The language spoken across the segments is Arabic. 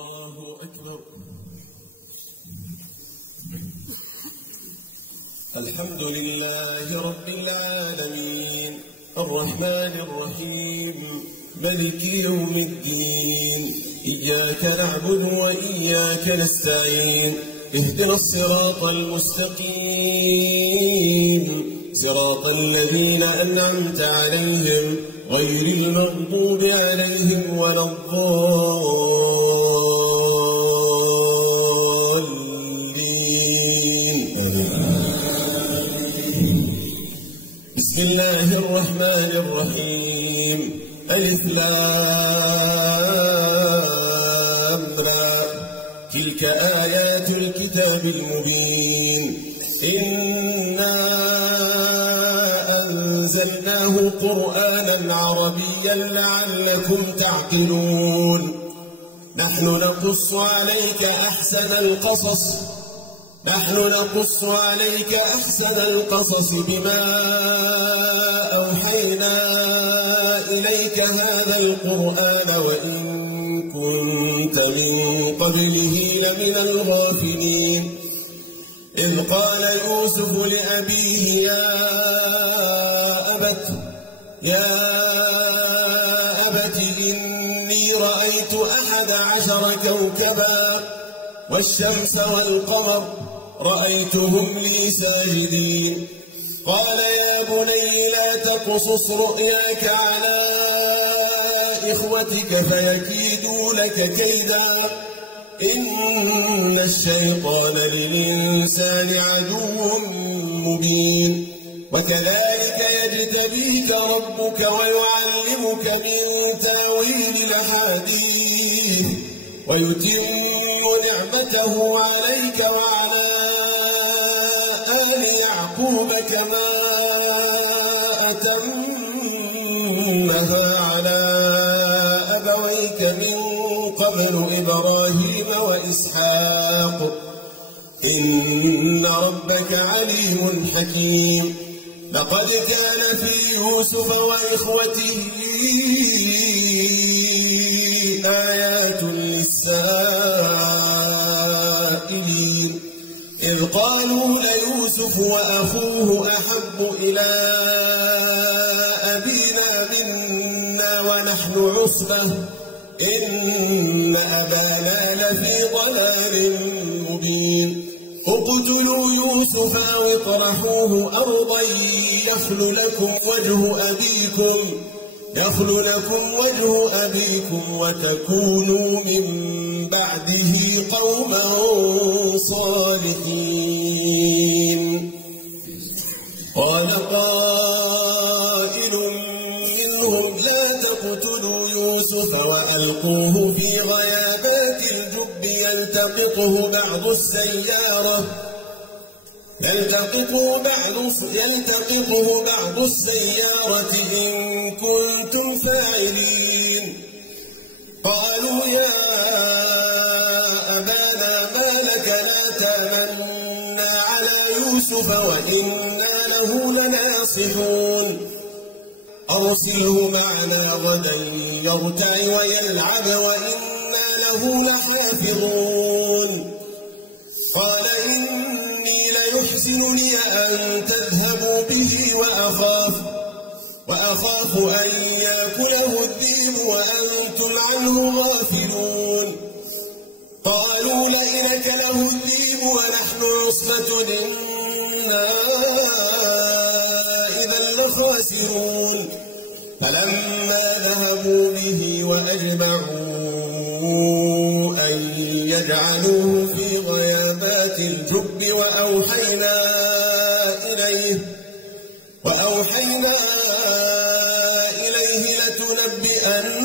الله أكبر. الحمد لله رب العالمين الرحمن الرحيم ملك يوم الدين، إياك نعبد وإياك نستعين، اهدنا الصراط المستقيم صراط الذين أنعمت عليهم غير المغضوب عليهم ولا الضالين. بسم الله الرحمن الرحيم. ألف لام را، تلك آيات الكتاب المبين. إنا أنزلناه قرآنا عربيا لعلكم تعقلون. نحن نقص عليك أحسن القصص بما أوحينا إليك هذا القرآن وإن كنت من قبله لمن الغافلين. إذ قال يوسف لأبيه يا أبت إني رأيت 11 كوكبا والشمس والقمر رأيتهم لي ساجدين. قال يا بني لا تقصص رؤياك على إخوتك فيكيدوا لك كيدا، إن الشيطان للإنسان عدو مبين. وكذلك يجتبيك ربك ويعلمك من تاويل الأحاديث ويتم نعمته عليك وعلى آل يعقوب كما أتمها على أبويك من قبل إبراهيم وإسحاق إن ربك عليم حكيم. لقد كان في يوسف وإخوته آيات للسائلين، إذ قالوا ليوسف وأخوه أحب إلى أبينا منا ونحن عصبة إن أبانا لفي ضلال مبين. اقتلوا يوسف أو اطرحوه أرضا يخل لكم وجه أبيكم وتكونوا من بعده قوما صالحين. قال قائل منهم لا تقتلوا يوسف وألقوه في غيابات الجب يلتقطه بعض السيارة إن كنتم فاعلين. قالوا يا أبانا ما لك لا تأمنا على يوسف وإنا له لناصحون. أرسله معنا غدا يرتع ويلعب وإنا له لحافظون. قال إني ليحزنني أن تذهبوا به وأخاف أن يأكله الذئب وأنتم عنه غافلون. قالوا لئن أكله الذئب ونحن عصبة إنا إذا لخاسرون. فلما ذهبوا به وأجمعوا أن يجعلوه في غيابات الجب وأوحينا إليه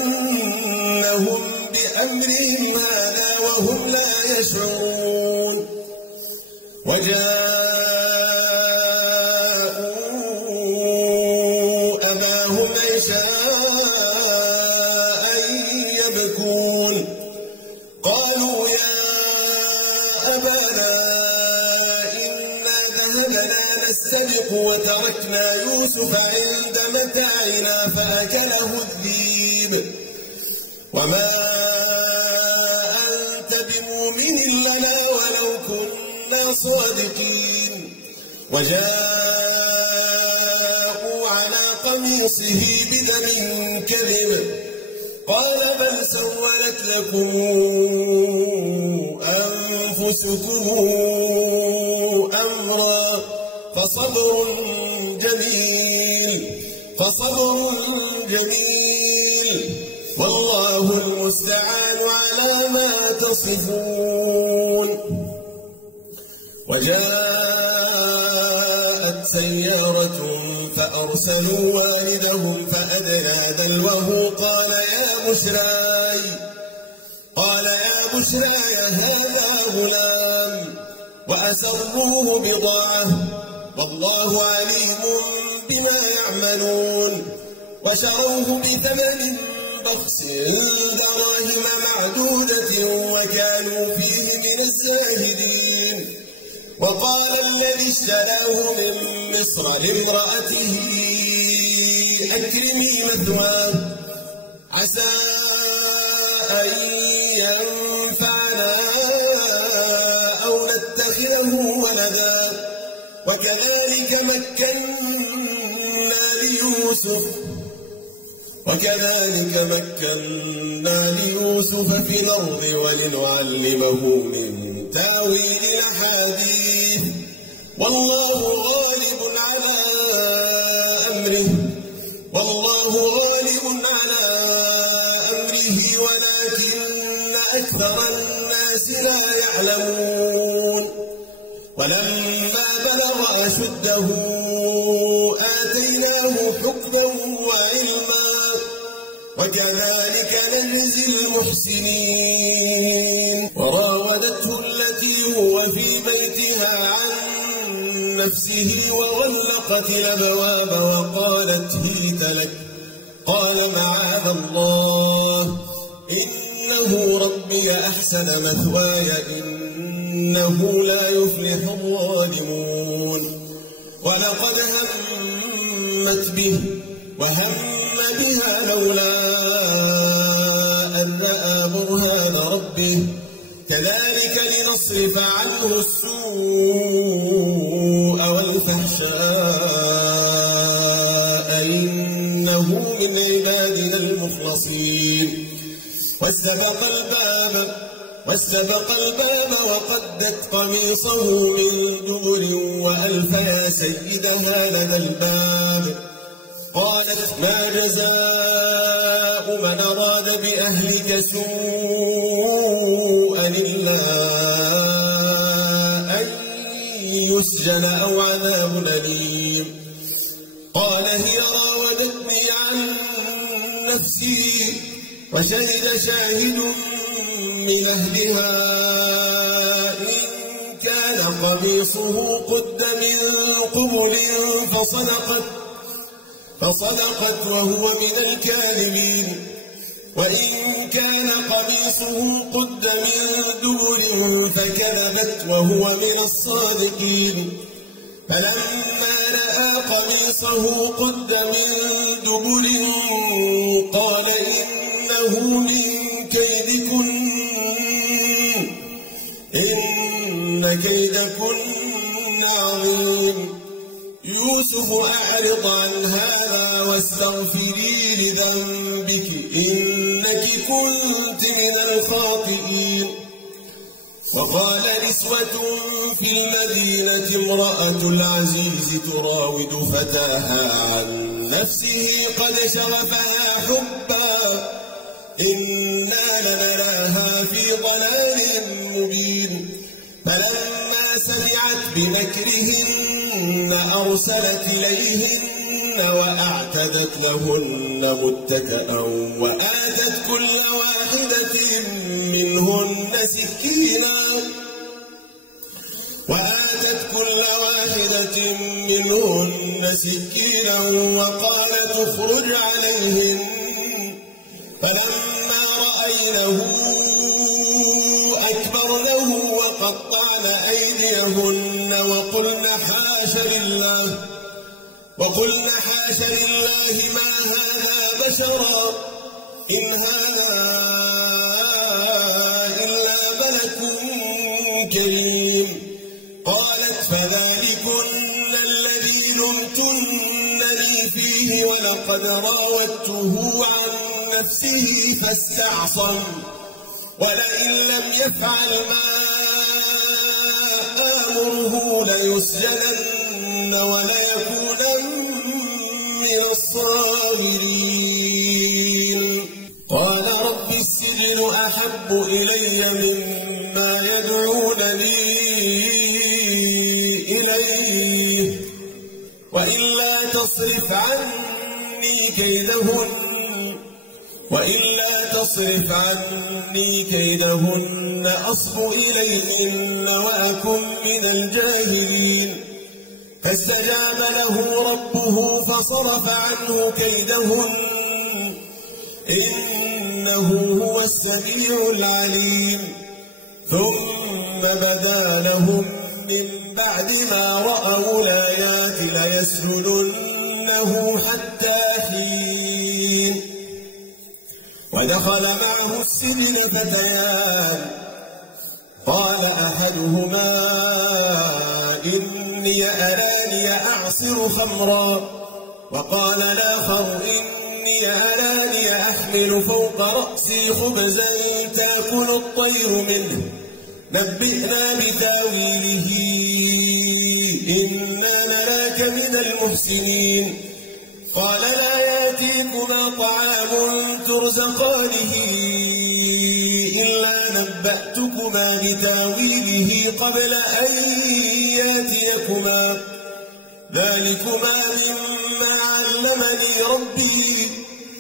لتنبئنهم بأمرهم هذا وهم لا يشعرون. وجاءوا أباهم عشاء يبكون. قالوا يا أبانا إنا ذهبنا نستبق وتركنا يوسف عند متاعنا فأكله الذئب وما الصادقين. وجاءوا على قميصه بدم كذب قال بل سولت لكم أنفسكم أمرا فصبر جميل والله المستعان على ما تصفون. وجاءت سيارة فأرسلوا والدهم فأدلى دلوه قال يا بشراي هذا غلام وأسروه بضاعة والله عليم بما يعملون. وشروه بثمن بخس دراهم معدودة وكانوا فيه من الزاهدين. وقال الذي اشتراه من مصر لامرأته أكرمي مثواه عسى أن ينفعنا أو نتخذه ولدا وكذلك مكنا ليوسف في الأرض ولنعلمه من تاويل الأحاديث والله غالب على أمره ولكن أكثر الناس لا يعلمون. ولما بلغ أشده آتيناه حكما وعلما وكذلك نجزي المحسنين. وراودته التي هو في بيتها عن نفسه وغلقت الأبواب وقالت هيت لك قال معاذ الله إنه ربي أحسن مثواي إنه لا يفلح الظالمون. ولقد همت به وهم بها لولا أن رأى برهان ربه كذلك لنصرف عنه السوء والفحشاء إنه من عبادنا المخلصين. واستبق الباب وقدت قميصه من دبر وألف يا سيدها لدى الباب قالت ما جزاء من أراد بأهلك سوءا إلا أن يسجن أو عذاب أليم. قال هي راودتني عن نفسي وشهد شاهد من أهلها إن كان قميصه قد من قبل فصدقت وهو من الكاذبين وإن كان قميصه قد من دبر فكذبت وهو من الصادقين. فلما رأى قميصه قد من دبر قال إنه من كيدكن إن كيدكن عظيم. يوسف أعرض عن هذا واستغفري لذنبك إنك كنت من الخاطئين. وقال نسوة في المدينة امرأة العزيز تراود فتاها عن نفسه قد شغفها حبا إنا لنراها في ضلال مبين. فلما سمعت بمكرهن أرسلت إليهن وأعتدت لهن متكئا وآتت كل واحدة منهن سكينا وقالت اخرج عليهن. فلما رأينه أكبرنه وقطعن أيديهن وقلن حاش لله ما هذا بشرا إن هذا إلا ملك كريم. قال نفسه فاستعصم ولئن لم يفعل ما آمره ليسجنن وليكونن من الصاغرين قال رب السجن أحب إلي مما يدعونني إليه وإلا تصرف عني كيدهن أصب إليهن وأكن من الجاهلين فاستجاب له ربه فصرف عنه كيدهن إنه هو السميع العليم ثم بدا لهم من بعد ما رأوا الآيات ليسجننه حتى حين ودخل معه السجن فتيان قال أحدهما إني أراني أعصر خمرا وقال الآخر إني أراني أحمل فوق رأسي خبزا تأكل الطير منه نبئنا بتاويله إنا نراك من المحسنين قال لا يأتيكما طعام ترزقانه إلا نبأتكما بتاويله قبل أن يأتيكما ذلكما مما علمني ربي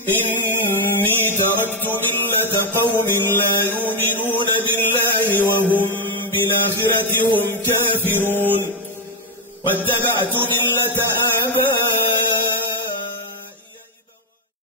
إني تركت ملة قوم لا يؤمنون بالله وهم بالآخرة هم كافرون واتبعت ملة آبائي